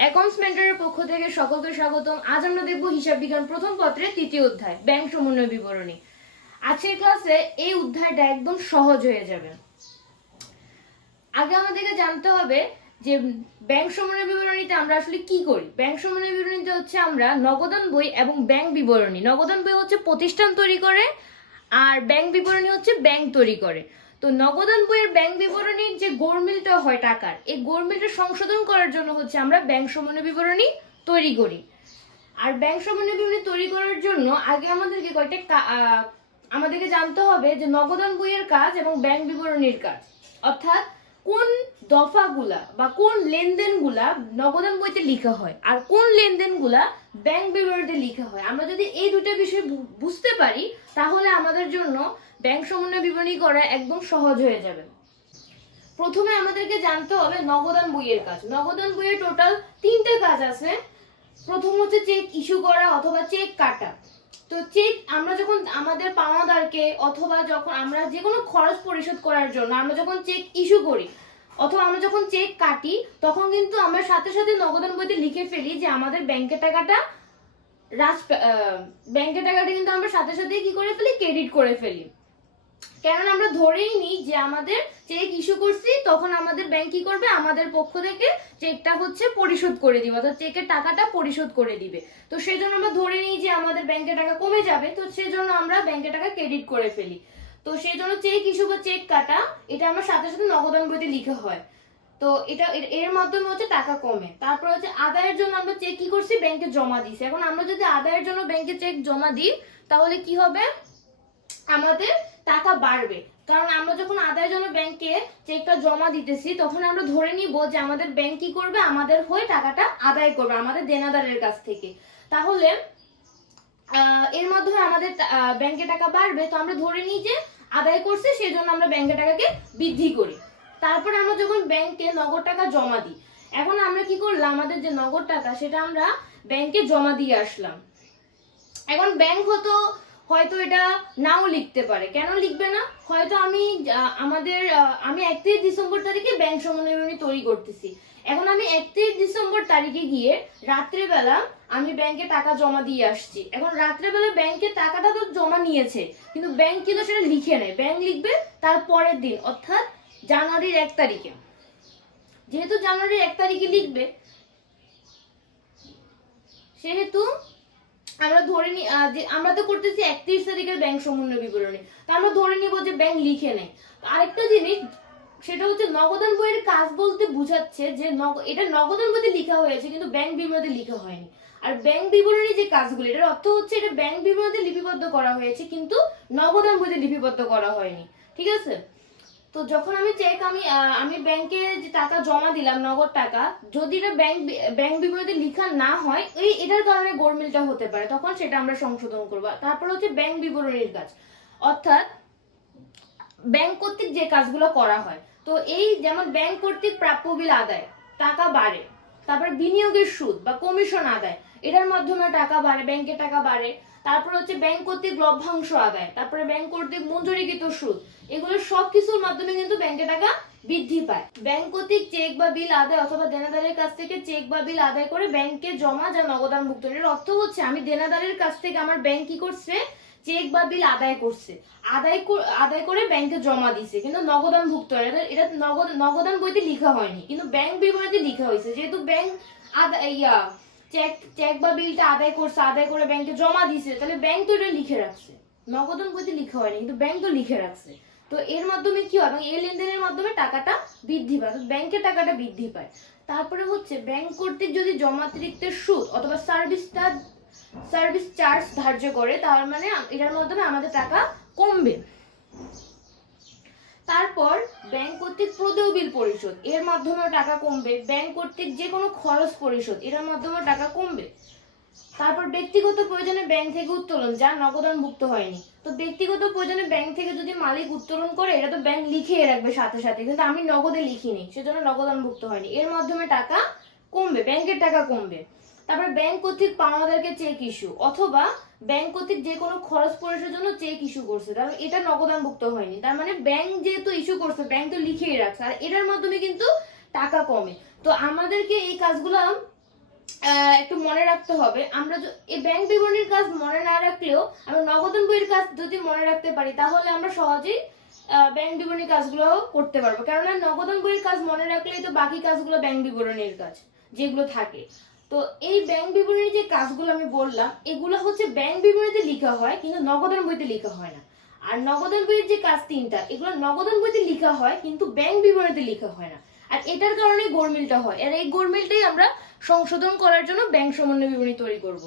অ্যাকাউন্টসমেন্টের পক্ষ থেকে সকলকে স্বাগতম। আজ আমরা দেখব হিসাব বিজ্ঞান প্রথম পত্রের তৃতীয় অধ্যায়, ব্যাংক সমন্বয় বিবরণী। আজকের ক্লাসে এই অধ্যায়টা একদম সহজ হয়ে যাবে। আগে আমাদেরকে জানতে হবে যে ব্যাংক সমন্বয় বিবরণীতে আমরা আসলে কি করি? ব্যাংক সমন্বয় বিবরণীতে হচ্ছে আমরা নগদান বই এবং ব্যাংক বিবরণী। নগদান বই হচ্ছে প্রতিষ্ঠান তৈরি করে, আর ব্যাংক বিবরণী হচ্ছে ব্যাংক তৈরি করে। তো নগদান বইয়ের ব্যাংক বিবরণীর যে গোরমিলটা হয় টাকার, এই গোরমিলটা সংশোধন করার জন্য হচ্ছে আমরা ব্যাংক সমন্বয় বিবরণী তৈরি করি। আর ব্যাংক সমন্বয় বিবরণী তৈরি করার জন্য আগে আমাদেরকে কয়েকটা আমাদেরকে জানতে হবে যে নগদান বইয়ের কাজ এবং ব্যাংক বিবরণীর কাজ। অর্থাৎ কোন দফাগুলা বা কোন লেনদেনগুলা নগদান বইতে লিখা হয় আর কোন লেনদেনগুলা ব্যাংক বিবরণীতে লিখা হয়। আমরা যদি এই দুটো বিষয় বুঝতে পারি, তাহলে আমাদের জন্য ব্যাংক সমন্বয় বিবরণী করা একদম সহজ হয়ে যাবে। প্রথমে আমাদেরকে জানতে হবে নগদান বইয়ের কাজ। নগদান বইয়ের টোটাল তিনটে কাজ আছে। প্রথম হচ্ছে চেক ইস্যু করা অথবা চেক কাটা। তো চেক আমরা যখন আমাদের পাওনাদারকে অথবা যখন আমরা যে কোনো খরচ পরিশোধ করার জন্য আমরা যখন চেক ইস্যু করি অথবা আমরা যখন চেক কাটি, তখন কিন্তু আমরা সাথে সাথে নগদান বইতে লিখে ফেলি যে আমাদের ব্যাংকের টাকাটা রাজ ব্যাংকের টাকাটা কিন্তু আমরা সাথে সাথে কি করে ফেলি? ক্রেডিট করে ফেলি। কেননা আমরা ধরেই নিই যে আমাদের চেক ইস্যু করছি, তখন আমাদের ব্যাংক কি করবে? আমাদের পক্ষ থেকে চেকটা হচ্ছে পরিশোধ করে দিবে, অর্থাৎ চেকের টাকাটা পরিশোধ করে দিবে। তো সেই জন্য আমরা ধরে নিই যে আমাদের ব্যাংকের টাকা কমে যাবে, তো সেই জন্য আমরা ব্যাংকের টাকা ক্রেডিট করে ফেলি। তো সেই জন্য চেক ইস্যু বা চেক কাটা, এটা আমার সাথে সাথে নগদান বইতে লিখা হয়। তো এটা, এর মাধ্যমে হচ্ছে টাকা কমে। তারপর হচ্ছে আদায়ের জন্য আমরা চেক কি করছি? ব্যাংকে জমা দিছি এখন আমরা যদি আদায়ের জন্য ব্যাংকে চেক জমা দিই, তাহলে কি হবে? আমাদের টাকা বাড়বে। কারণ আমরা যখন আদায়ের জন্য ব্যাংকে চেকটা জমা দিতেছি, তখন আমরা ধরে নিব যে আমাদের ব্যাংক কি করবে? আমাদের হয়ে টাকাটা আদায় করবে, আমাদের দেনাদারের কাছ থেকে। তাহলে এর মাধ্যমে আমাদের ব্যাংকে টাকা বাড়বে। তো আমরা ধরে নিই যে আদায় করছে সেই জন্য আমরা ব্যাংকে টাকাকে বৃদ্ধি করি। তারপরে আমরা যখন ব্যাংকে নগদ টাকা জমা দিই, এখন আমরা কি করলাম? আমাদের যে নগদ টাকা, সেটা আমরা ব্যাংকে জমা দিয়ে আসলাম। এখন ব্যাংক হতো হয়তো এটা নাও লিখতে পারে। কেন লিখবে না? হয়তো আমি আমাদের আমি একত্রিশ ডিসেম্বর তারিখে ব্যাংক সমন্বয় তৈরি করতেছি। এখন আমি একত্রিশ ডিসেম্বর তারিখে গিয়ে রাত্রেবেলা আমি ব্যাংকে টাকা জমা দিয়ে আসছি। এখন রাত্রেবেলা ব্যাংকে টাকাটা তো জমা নিয়েছে, কিন্তু ব্যাংক কিন্তু সেটা লিখে নেয়। ব্যাংক লিখবে তার পরের দিন, অর্থাৎ জানুয়ারির এক তারিখে। যেহেতু জানুয়ারির এক তারিখে লিখবে, সেহেতু আমরা ধরে নি আমরা তো করতেছি একত্রিশ তারিখের ব্যাংক সমন্বয় বিবরণী। তো আমরা ধরে নিব যে ব্যাংক লিখে নেয়। আরেকটা জিনিস, সেটা হচ্ছে নগদান বইয়ের কাজ বলতে বুঝাচ্ছে যে এটা নগদান বইতে লিখা হয়েছে, কিন্তু ব্যাংক বিবরণীতে লিখা হয়নি। আর ব্যাংক বিবরণী যে কাজগুলো, এটার অর্থ হচ্ছে এটা ব্যাংক বিবরণীতে লিপিবদ্ধ করা হয়েছে, কিন্তু নগদান বইতে লিপিবদ্ধ করা হয়নি। ঠিক আছে? তো যখন আমি চেক আমি আমি ব্যাংকে যে টাকা জমা দিলাম, নগদ টাকা, যদি এটা ব্যাংক ব্যাংক বিবরণীতে লেখা না হয়, এই, এটার কারণে গোরমিলটা হতে পারে। তখন সেটা আমরা সংশোধন করব। তারপর হচ্ছে ব্যাংক বিবরণীর কাজ। অর্থাৎ ব্যাংক কর্তৃক যে কাজগুলো করা হয়, তো এই যেমন ব্যাংক কর্তৃক প্রাপ্য বিল আদায়, টাকা বাড়ে। তারপর বিনিয়োগের সুদ বা কমিশন আদায়, এটার মাধ্যমে টাকা বাড়ে ব্যাংকে টাকা বাড়ে। তারপর হচ্ছে ব্যাংক কর্তৃক লভ্যাংশ আদায়, তারপরে ব্যাংক কর্তৃক মঞ্জুরিকৃত সুদ। এগুলো সব কিছুর মাধ্যমে কিন্তু ব্যাংকে টাকা বৃদ্ধি পায়। ব্যাংক কর্তৃক চেক বা বিল আদায় অথবা দেনাদারের কাছ থেকে চেক বা বিল আদায় করে ব্যাংকে জমা যা নগদান ভুক্ত এর অর্থ হচ্ছে, আমি দেনাদারের কাছ থেকে আমার ব্যাংক কি করছে? চেক বা বিল আদায় করছে। আদায় আদায় করে ব্যাংকে জমা দিছে। কিন্তু নগদান ভুক্ত। এটা এটা নগদ নগদান বইতে লিখা হয়নি। কিন্তু ব্যাংক বিবরণীতে লিখা হয়েছে, যেহেতু ব্যাংক আদায় ইয়া চেক চেক বা বিলটা আদায় করছে, আদায় করে ব্যাংকে জমা দিছে, তাহলে ব্যাংক তো এটা লিখে রাখছে। নগদান বইতে লিখা হয়নি, কিন্তু ব্যাংক তো লিখে রাখছে। তো এর মাধ্যমে কি হয়? এই লেনদেনের মাধ্যমে টাকাটা বৃদ্ধি পায় ব্যাংকের টাকাটা বৃদ্ধি পায়। তারপরে হচ্ছে ব্যাংক কর্তৃক যদি জমাতিরিক্তের সুদ অথবা সার্ভিস চার্জ সার্ভিস চার্জ ধার্য করে, তার মানে এটার মাধ্যমে আমাদের টাকা কমবে। তারপর ব্যাংক কর্তৃক প্রদেয় বিল পরিশোধ, এর মাধ্যমে টাকা কমবে। ব্যাংক কর্তৃক যে কোনো খরচ পরিশোধ এর মাধ্যমে টাকা কমবে। তারপর ব্যক্তিগত প্রয়োজনে ব্যাংক থেকে উত্তোলন যা নগদানভুক্ত হয়নি। তো ব্যক্তিগত প্রয়োজনে ব্যাংক থেকে যদি মালিক উত্তোলন করে, এটা তো ব্যাংক লিখিয়ে রাখবে সাথে সাথে, কিন্তু আমি নগদে লিখিনি, সেজন্য নগদানভুক্ত হয়নি। এর মাধ্যমে টাকা কমবে ব্যাংকের টাকা কমবে। তারপর ব্যাংক কর্তৃক পাওনাদারকে চেক ইস্যু অথবা ব্যাংক কর্তৃক যে কোনো খরচ পরিশোধের জন্য চেক ইস্যু করছে তার এটা নগদানভুক্ত হয়নি। তার মানে ব্যাংক যেহেতু ইস্যু করছে ব্যাংক তো লিখিয়ে রাখছে, আর এটার মাধ্যমে কিন্তু টাকা কমে। তো আমাদেরকে এই কাজগুলো একটু মনে রাখতে হবে। আমরা এই ব্যাংক বিবরণীর কাজ মনে না রাখলেও আমরা নগদান বইয়ের কাজ যদি মনে রাখতে পারি, তাহলে আমরা সহজেই ব্যাংক বিবরণীর কাজগুলো করতে পারব। কেননা নগদান বইয়ের কাজ মনে রাখলেই তো বাকি কাজগুলো ব্যাংক বিবরণীর কাজ, যেগুলো থাকে। তো এই ব্যাংক বিবরণীর যে কাজগুলো আমি বললাম, এগুলো হচ্ছে ব্যাংক বিবরণীতে লেখা হয়, কিন্তু নগদান বইতে লেখা হয় না। আর নগদান বইয়ের যে কাজ তিনটা, এগুলো নগদান বইতে লেখা হয়, কিন্তু ব্যাংক বিবরণীতে লেখা হয় না। আর এটার কারণে গোলমিলটা হয়। আর এই গোলমিলটাই আমরা সংশোধন করার জন্য ব্যাংক সমন্বয় বিবরণী তৈরি করব।